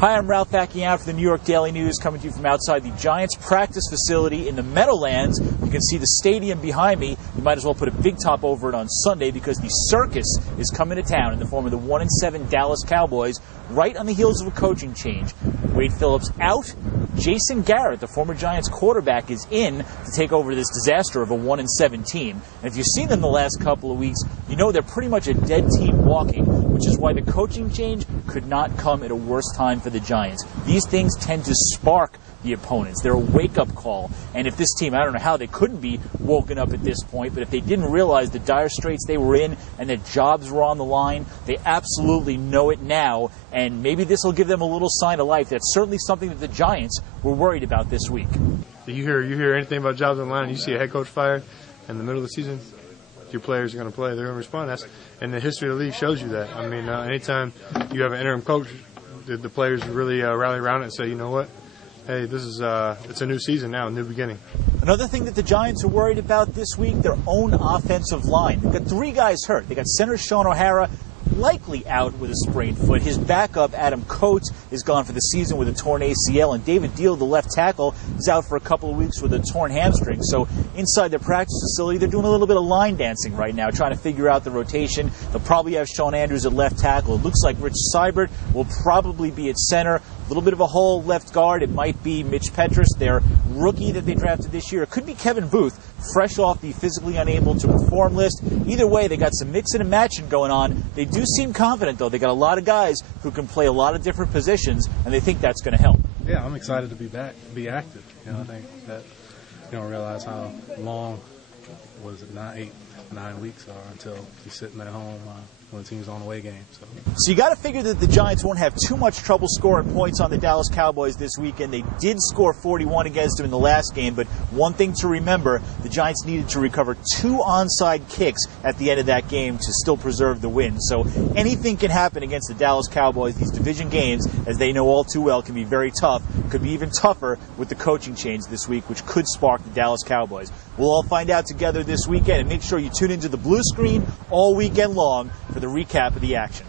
Hi, I'm Vacchiano for the New York Daily News, coming to you from outside the Giants practice facility in the Meadowlands. You can see the stadium behind me. You might as well put a big top over it on Sunday because the circus is coming to town in the form of the 1-7 Dallas Cowboys, right on the heels of a coaching change. Wade Phillips out. Jason Garrett, the former Giants quarterback, is in to take over this disaster of a 1-7 team. And if you've seen them the last couple of weeks, you know they're pretty much a dead team walking, which is why the coaching change could not come at a worse time for the Giants. These things tend to spark the opponents. They're a wake-up call. And if this team, I don't know how they couldn't be woken up at this point, but if they didn't realize the dire straits they were in and their jobs were on the line, they absolutely know it now. And maybe this will give them a little sign of life. That's certainly something that the Giants were worried about this week. You hear anything about jobs on the line, and you see a head coach fired in the middle of the season, your players are going to play. They're going to respond. And the history of the league shows you that. I mean, anytime you have an interim coach, the players really rally around it and say, you know what? Hey, this is it's a new season now, a new beginning. Another thing that the Giants are worried about this week, their own offensive line. They've got 3 guys hurt. They got center Sean O'Hara, likely out with a sprained foot. His backup, Adam Coates, is gone for the season with a torn ACL, and David Deal, the left tackle, is out for a couple of weeks with a torn hamstring. So inside their practice facility, they're doing a little bit of line dancing right now, trying to figure out the rotation. They'll probably have Sean Andrews at left tackle. It looks like Rich Seibert will probably be at center. A little bit of a hole left guard. It might be Mitch Petrus, their rookie that they drafted this year. It could be Kevin Booth, fresh off the physically unable to perform list. Either way, they got some mixing and matching going on. They do seem confident, though. They got a lot of guys who can play a lot of different positions, and they think that's going to help. Yeah, I'm excited to be back, be active. I think that you don't realize how long, was it, 9 weeks are until you're sitting at home when the team's on away game. So you got to figure that the Giants won't have too much trouble scoring points on the Dallas Cowboys this weekend. They did score 41 against them in the last game, but one thing to remember, the Giants needed to recover 2 onside kicks at the end of that game to still preserve the win. So anything can happen against the Dallas Cowboys. These division games, as they know all too well, can be very tough. Could be even tougher with the coaching change this week, which could spark the Dallas Cowboys. We'll all find out together this weekend, and make sure you tune into the blue screen all weekend long for the recap of the action.